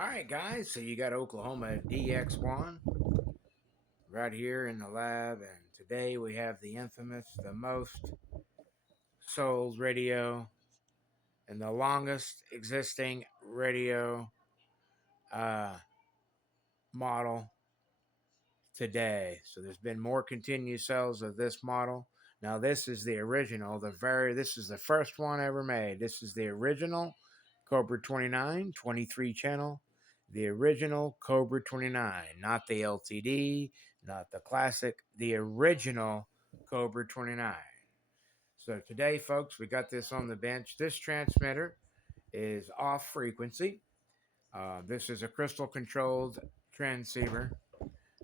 All right, guys. So you got Oklahoma DX1 right here in the lab, and today we have the infamous, the most sold radio, and the longest existing radio uh, model today. So there's been more continued sales of this model. Now this is the original. This is the first one ever made. This is the original Cobra 29, 23 channel. The original Cobra 29, not the LTD, not the classic, the original Cobra 29. So today, folks, we got this on the bench. This transmitter is off frequency. This is a crystal controlled transceiver.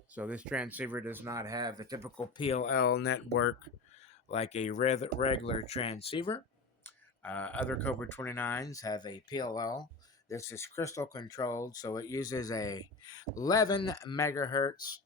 So this transceiver does not have a typical PLL network like a regular transceiver. Other Cobra 29s have a PLL. This is crystal controlled, so it uses a 11 megahertz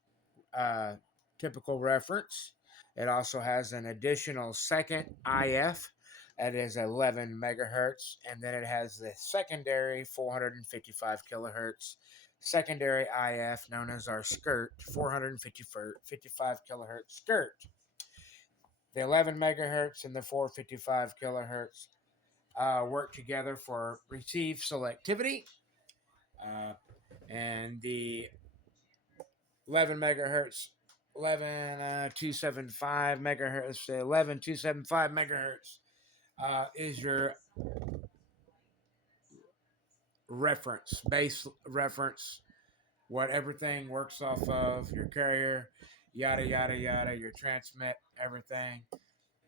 uh, typical reference. It also has an additional second IF that is 11 megahertz, and then it has the secondary 455 kilohertz secondary IF known as our skirt, 455 kilohertz skirt. The 11 megahertz and the 455 kilohertz work together for receive selectivity, uh, and the 11 megahertz 11275 megahertz 11275 megahertz is your base reference, what everything works off of, your carrier, yada yada yada, your transmit, everything.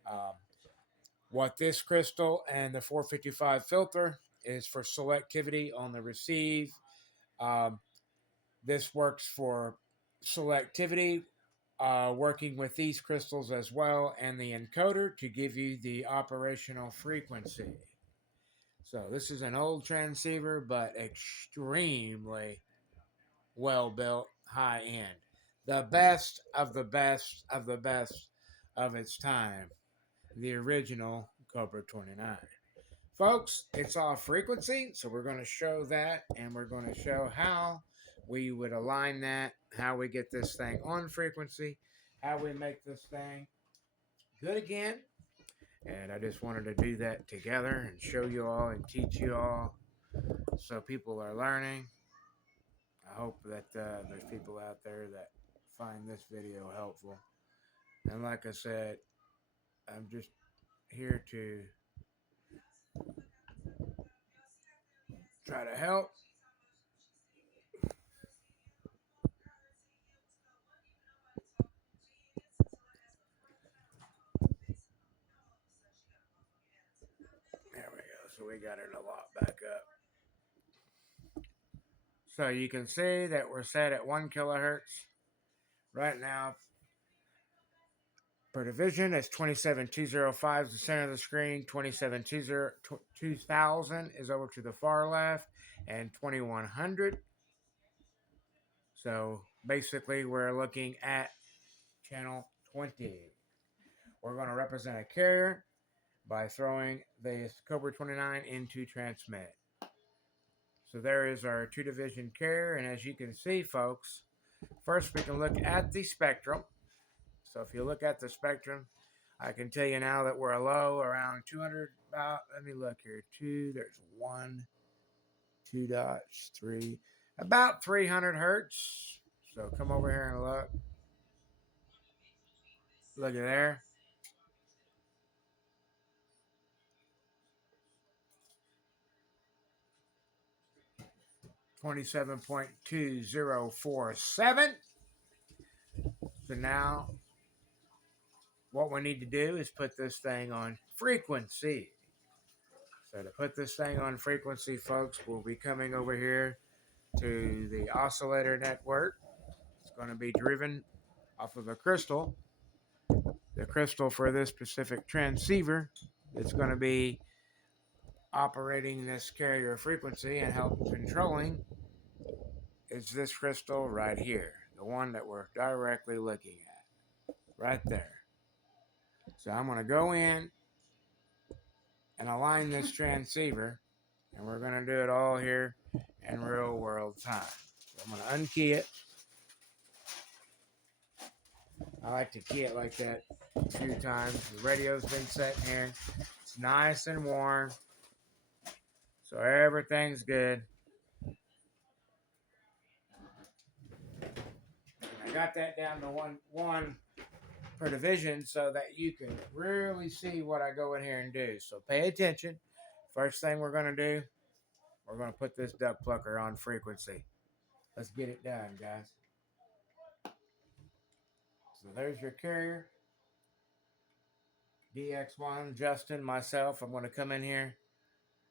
um, what this crystal and the 455 filter is for selectivity on the receive. um, this works for selectivity, working with these crystals as well, and the encoder to give you the operational frequency. So this is an old transceiver, but extremely well built, high end. The best of the best of the best of its time. The original Cobra 29. Folks, it's off frequency, so we're going to show that, and we're going to show how we would align that, how we get this thing on frequency, how we make this thing good again. And I just wanted to do that together and show you all and teach you all so people are learning. I hope that there's people out there that find this video helpful. And like I said, I'm just here to try to help. There we go. So we got it a lot back up. So you can see that we're set at 1 kilohertz. Right now, per division, it's 27205 is the center of the screen. 2000 is over to the far left, and 2100. So basically, we're looking at channel 20. We're going to represent a carrier by throwing the Cobra 29 into transmit. So there is our 2-division carrier, and as you can see, folks, first we can look at the spectrum. So if you look at the spectrum, I can tell you now that we're low around 200, let me look here, there's 1, 2 dots, 3, about 300 hertz. So come over here and look. Look at there. $27.2047. So now what we need to do is put this thing on frequency. So to put this thing on frequency, folks, we'll be coming over here to the oscillator network. It's going to be driven off of a crystal. The crystal for this specific transceiver, it's going to be operating this carrier frequency and help controlling is this crystal right here, the one that we're directly looking at, right there. So I'm going to go in and align this transceiver, and we're going to do it all here in real world time. So I'm going to unkey it. I like to key it like that a few times. The radio's been sitting here. It's nice and warm. So everything's good. And I got that down to one per division so that you can really see what I go in here and do. So pay attention. First thing we're going to do, we're going to put this duck plucker on frequency. Let's get it done, guys. So there's your carrier. DX1, Justin, myself. I'm going to come in here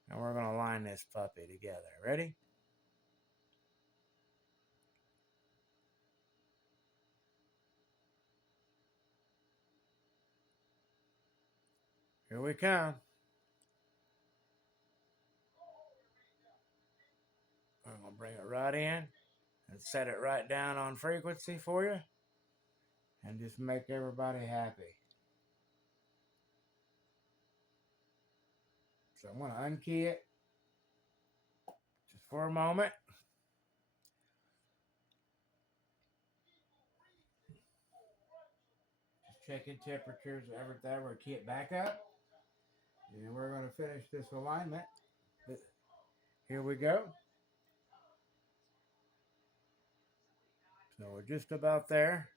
and we're going to line this puppy together. Ready? Here we come. I'm going to bring it right in and set it right down on frequency for you and just make everybody happy. So I'm going to unkey it just for a moment. Just checking temperatures, everything. We're going to key it back up. And we're going to finish this alignment. Here we go. So we're just about there.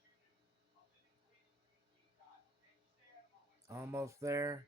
Almost there.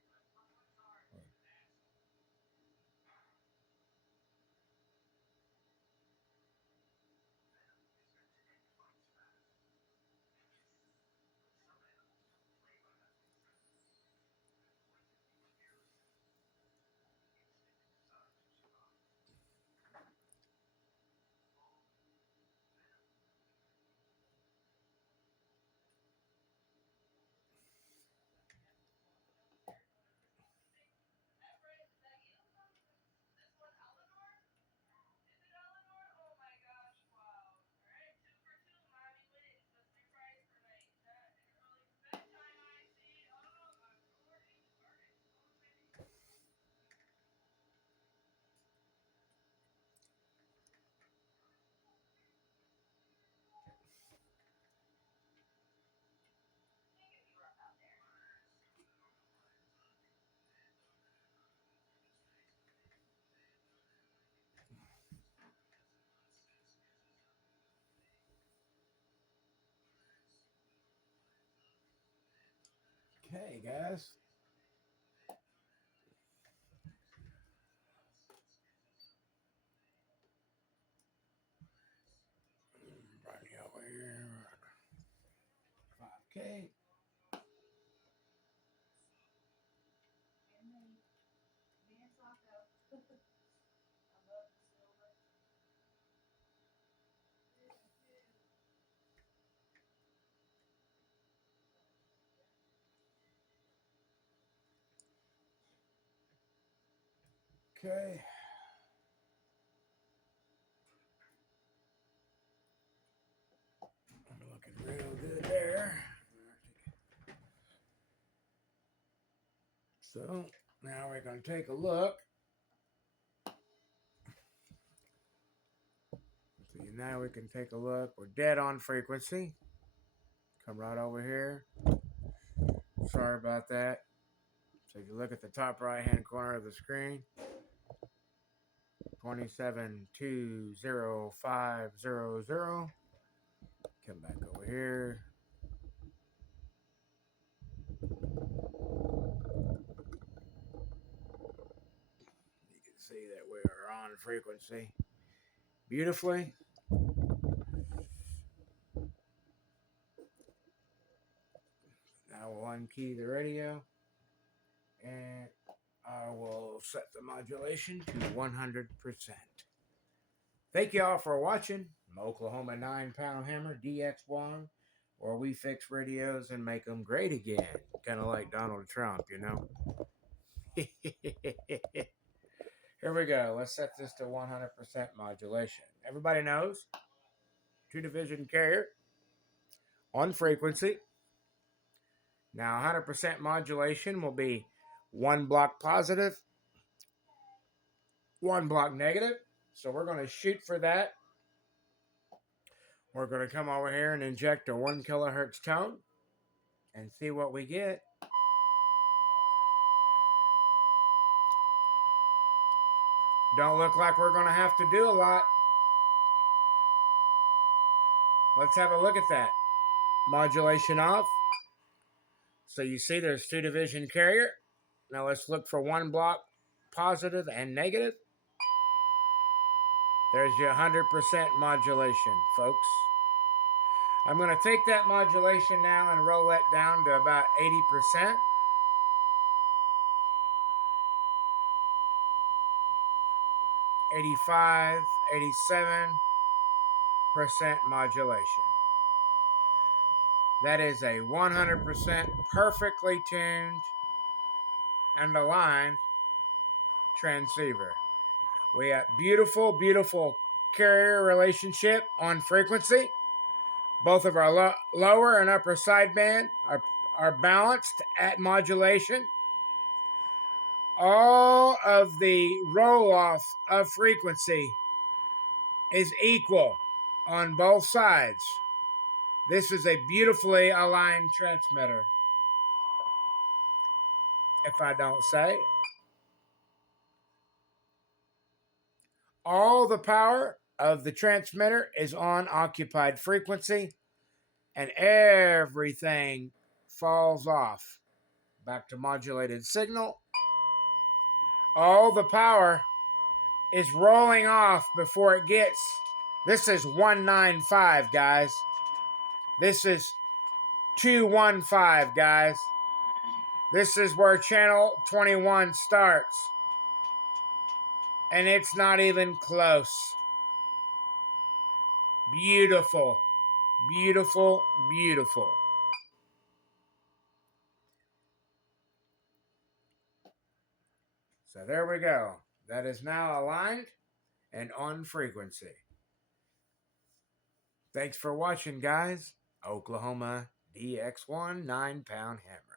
Okay, guys. Right over here. 5K. Okay. I'm looking real good there. So now we're going to take a look. So now we can take a look. We're dead on frequency. Come right over here. Sorry about that. So if you look at the top right hand corner of the screen, 2720500. Come back over here. You can see that we are on frequency beautifully. Now we'll unkey the radio and I will set the modulation to 100%. Thank you all for watching. I'm Oklahoma 9-pound hammer DX1, where we fix radios and make them great again. Kind of like Donald Trump, you know. Here we go. Let's set this to 100% modulation. Everybody knows 2-division carrier on frequency. Now 100% modulation will be 1 block positive, 1 block negative. So we're going to shoot for that. We're going to come over here and inject a 1 kilohertz tone and see what we get. Don't look like we're going to have to do a lot. Let's have a look at that. Modulation off. So you see there's 2 division carrier. Now let's look for 1 block positive and negative. There's your 100% modulation, folks. I'm going to take that modulation now and roll that down to about 80%. 85, 87% modulation. That is a 100% perfectly tuned and aligned transceiver. We have beautiful, beautiful carrier relationship on frequency. Both of our lower and upper sideband are balanced at modulation. All of the roll-off of frequency is equal on both sides. This is a beautifully aligned transmitter, if I don't say. All the power of the transmitter is on occupied frequency, and everything falls off. Back to modulated signal. All the power is rolling off before it gets. This is 195, guys. This is 215, guys. This is where channel 21 starts. And it's not even close. Beautiful. Beautiful, beautiful. So there we go. That is now aligned and on frequency. Thanks for watching, guys. Oklahoma DX1 9-pound hammer.